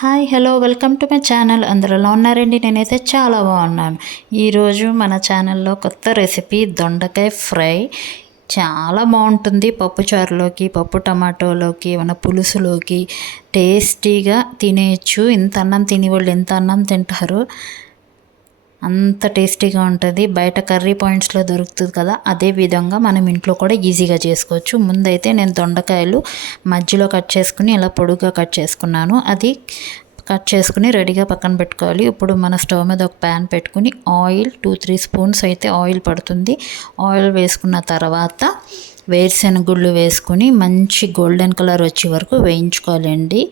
Hi hello welcome to my channel. అందరూ ఎలా ఉన్నారండి? నేనైతే చాలా బాగున్నాను. ఈరోజు మన ఛానల్లో కొత్త రెసిపీ దొండకాయ ఫ్రై. చాలా బాగుంటుంది. పప్పు చారులోకి పప్పు టమాటోలోకి మన పులుసులోకి. టేస్టీగా తినేయచ్చు. ఇంత అన్నం తిని వాళ్ళు ఎంత అన్నం తింటారు? అంత టేస్టీగా ఉంటుంది. బయట కర్రీ పాయింట్స్లో దొరుకుతుంది కదా అదే విధంగా మనం ఇంట్లో కూడా ఈజీగా చేసుకోవచ్చు. ముందైతే నేను దొండకాయలు మధ్యలో కట్ చేసుకుని ఇలా పొడుగ్గా కట్ చేసుకున్నాను. అది కట్ చేసుకుని రెడీగా పక్కన పెట్టుకోవాలి. ఇప్పుడు మన స్టవ్ మీద ఒక ప్యాన్ పెట్టుకుని ఆయిల్ టూ త్రీ స్పూన్స్ అయితే ఆయిల్ పడుతుంది. ఆయిల్ వేసుకున్న తర్వాత వేరుశెనగ గుళ్ళు వేసుకుని మంచి గోల్డెన్ కలర్ వచ్చే వరకు వేయించుకోవాలండి.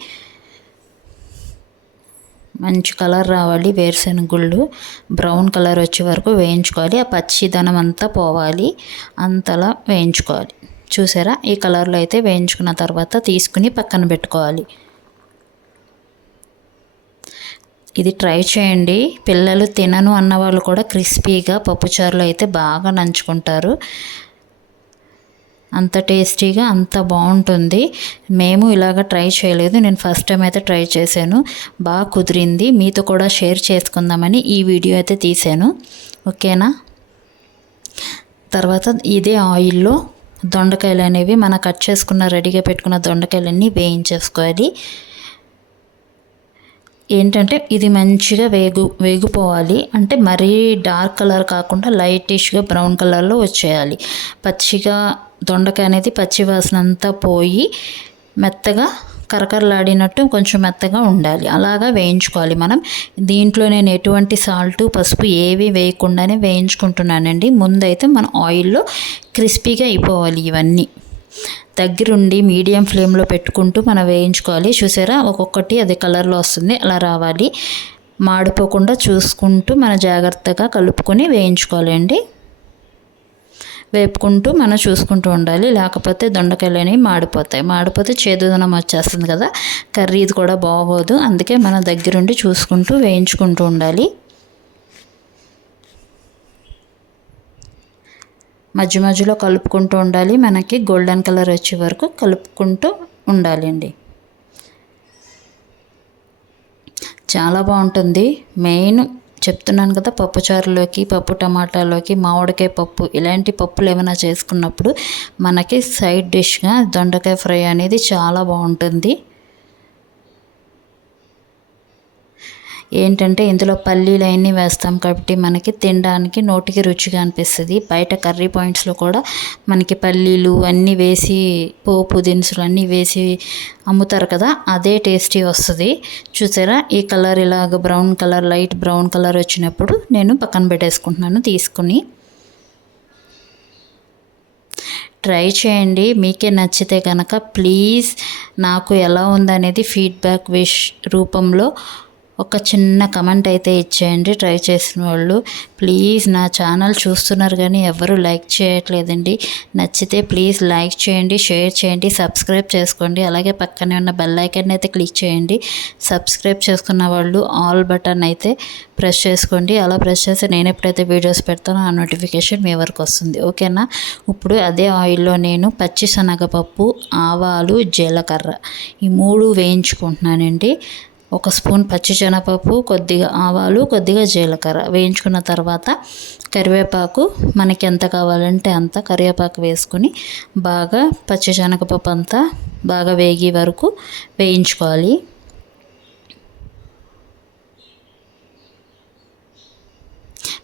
మంచి కలర్ రావాలి. వేరుశెనగ గుళ్ళు బ్రౌన్ కలర్ వచ్చే వరకు వేయించుకోవాలి. ఆ పచ్చిదనం అంతా పోవాలి. అంతలా వేయించుకోవాలి. చూసారా? ఈ కలర్లో అయితే వేయించుకున్న తర్వాత తీసుకుని పక్కన పెట్టుకోవాలి. ఇది ట్రై చేయండి. పిల్లలు తినను అన్న వాళ్ళు కూడా క్రిస్పీగా పప్పుచారులో అయితే బాగా నంచుకుంటారు. అంత టేస్టీగా అంత బాగుంటుంది. మేము ఇలాగ ట్రై చేయలేదు. నేను ఫస్ట్ టైం అయితే ట్రై చేశాను. బాగా కుదిరింది. మీతో కూడా షేర్ చేసుకుందామని ఈ వీడియో అయితే తీశాను. ఓకేనా? తర్వాత ఇదే ఆయిల్లో దొండకాయలు అనేవి మనం కట్ చేసుకున్న రెడీగా పెట్టుకున్న దొండకాయలన్నీ వేయించేసుకోవాలి. ఏంటంటే ఇది మంచిగా వేగు వేగిపోవాలి. అంటే మరీ డార్క్ కలర్ కాకుండా లైటిష్గా బ్రౌన్ కలర్లో వచ్చేయాలి. పచ్చిగా దొండకాయ అనేది పచ్చివాసన అంతా పోయి మెత్తగా కరకరలాడినట్టు కొంచెం మెత్తగా ఉండాలి. అలాగా వేయించుకోవాలి మనం. దీంట్లో నేను ఎటువంటి సాల్ట్ పసుపు ఏవి వేయకుండానే వేయించుకుంటున్నానండి. ముందైతే మన ఆయిల్లో క్రిస్పీగా అయిపోవాలి ఇవన్నీ. దగ్గరుండి మీడియం ఫ్లేమ్లో పెట్టుకుంటూ మనం వేయించుకోవాలి. చూసారా? ఒక్కొక్కటి అది కలర్లో వస్తుంది. అలా రావాలి. మాడిపోకుండా చూసుకుంటూ మన జాగ్రత్తగా కలుపుకొని వేయించుకోవాలండి. వేపుకుంటూ మనం చూసుకుంటూ ఉండాలి. లేకపోతే దొండకాయలు అనేవి మాడిపోతాయి. మాడిపోతే చేదుదనం వచ్చేస్తుంది కదా. కర్రీ ఇది కూడా బాగోదు. అందుకే మన దగ్గరుండి చూసుకుంటూ వేయించుకుంటూ ఉండాలి. మధ్య మధ్యలో కలుపుకుంటూ ఉండాలి. మనకి గోల్డెన్ కలర్ వచ్చే వరకు కలుపుకుంటూ ఉండాలండి. చాలా బాగుంటుంది. మెయిన్ చెప్తున్నాను కదా పప్పుచారులోకి పప్పు టమాటాలోకి మామిడికాయ పప్పు ఇలాంటి పప్పులు ఏమైనా చేసుకున్నప్పుడు మనకి సైడ్ డిష్గా దొండకాయ ఫ్రై అనేది చాలా బాగుంటుంది. ఏంటంటే ఇందులో పల్లీలు అవన్నీ వేస్తాం కాబట్టి మనకి తినడానికి నోటికి రుచిగా అనిపిస్తుంది. బయట కర్రీ పాయింట్స్లో కూడా మనకి పల్లీలు అన్నీ వేసి పోపు దినుసులు అన్నీ వేసి అమ్ముతారు కదా అదే టేస్టీ వస్తుంది. చూసారా? ఈ కలర్ ఇలాగ brown colour light brown colour వచ్చినప్పుడు నేను పక్కన పెట్టేసుకుంటున్నాను తీసుకుని. ట్రై చేయండి. మీకే నచ్చితే కనుక ప్లీజ్ నాకు ఎలా ఉందనేది ఫీడ్బ్యాక్ విష్ రూపంలో ఒక చిన్న కమెంట్ అయితే ఇచ్చేయండి. ట్రై చేసిన వాళ్ళు ప్లీజ్ నా ఛానల్ చూస్తున్నారు కానీ ఎవరు లైక్ చేయట్లేదండి. నచ్చితే ప్లీజ్ లైక్ చేయండి షేర్ చేయండి సబ్స్క్రైబ్ చేసుకోండి. అలాగే పక్కనే ఉన్న బెల్ ఐకన్ అయితే క్లిక్ చేయండి. సబ్స్క్రైబ్ చేసుకున్న వాళ్ళు ఆల్ బటన్ అయితే ప్రెస్ చేసుకోండి. అలా ప్రెస్ చేస్తే నేను ఎప్పుడైతే వీడియోస్ పెడతానో ఆ నోటిఫికేషన్ మీ వరకు వస్తుంది. ఓకేనా ఇప్పుడు అదే ఆయిల్లో నేను పచ్చి శనగపప్పు ఆవాలు జీలకర్ర ఈ మూడు వేయించుకుంటున్నానండి. ఒక స్పూన్ పచ్చిశనగపప్పు కొద్దిగా ఆవాలు కొద్దిగా జీలకర్ర వేయించుకున్న తర్వాత కరివేపాకు మనకి ఎంత కావాలంటే అంత కరివేపాకు వేసుకుని బాగా పచ్చిశనగపప్పు అంతా బాగా వేగి వరకు వేయించుకోవాలి.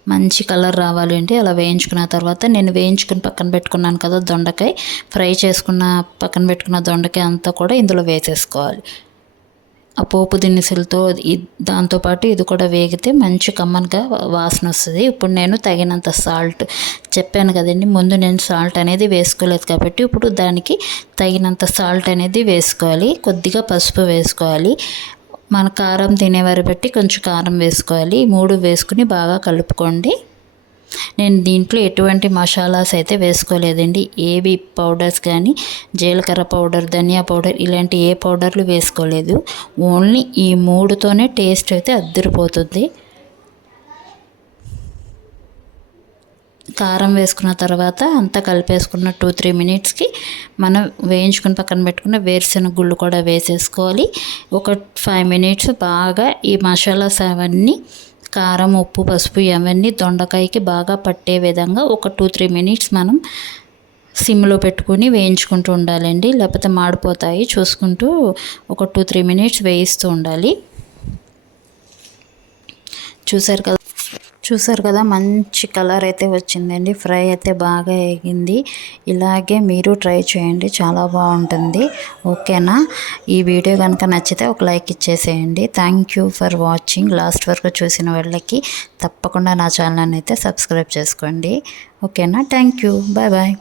మంచి కలర్ రావాలంటే అలా వేయించుకున్న తర్వాత నేను వేయించుకుని పక్కన పెట్టుకున్నాను కదా దొండకాయ ఫ్రై చేసుకున్న పక్కన పెట్టుకున్న దొండకాయ అంతా కూడా ఇందులో వేసేసుకోవాలి. ఆ పోపు దినుసులతో దాంతోపాటు ఇది కూడా వేగితే మంచి కమ్మన్గా వాసన వస్తుంది. ఇప్పుడు నేను తగినంత సాల్ట్ చెప్పాను కదండి ముందు నేను సాల్ట్ అనేది వేసుకోలేదు కాబట్టి ఇప్పుడు దానికి తగినంత సాల్ట్ అనేది వేసుకోవాలి కొద్దిగా పసుపు వేసుకోవాలి మన కారం తినేవారు బట్టి కొంచెం కారం వేసుకోవాలి మూడు వేసుకుని బాగా కలుపుకోండి. నేను దీంట్లో ఎటువంటి మసాలాస్ అయితే వేసుకోలేదండి. ఏవి పౌడర్స్ కానీ జీలకర్ర పౌడర్ ధనియా పౌడర్ ఇలాంటి ఏ పౌడర్లు వేసుకోలేదు. ఓన్లీ ఈ మూడుతోనే టేస్ట్ అయితే అద్దరిపోతుంది. కారం వేసుకున్న తర్వాత అంతా కలిపేసుకున్న టూ త్రీ మినిట్స్కి మనం వేయించుకుని పక్కన పెట్టుకున్న వేరుశెనగ గుళ్ళు కూడా వేసేసుకోవాలి. ఒక ఫైవ్ మినిట్స్ బాగా ఈ మసాలాస్ అవన్నీ కారం ఉప్పు పసుపు ఇవన్నీ దొండకాయకి బాగా పట్టే విధంగా ఒక టూ త్రీ మినిట్స్ మనం సిమ్లో పెట్టుకుని వేయించుకుంటూ ఉండాలండి. లేకపోతే మాడిపోతాయి. చూసుకుంటూ ఒక టూ త్రీ మినిట్స్ వేయిస్తూ ఉండాలి. చూసారు కదా చూసారు కదా మంచి కలర్ అయితే వచ్చిందండి. ఫ్రై అయితే బాగా ఎగింది ఇలాగే మీరు ట్రై చేయండి చాలా బాగుంటుంది. ఓకేనా? ఈ వీడియో కనుక నచ్చితే ఒక లైక్ ఇచ్చేసేయండి. Thank you for watching last వరకు చూసిన వాళ్ళకి తప్పకుండా నా ఛానల్ అయితే సబ్స్క్రైబ్ చేసుకోండి. ఓకేనా? Thank you bye bye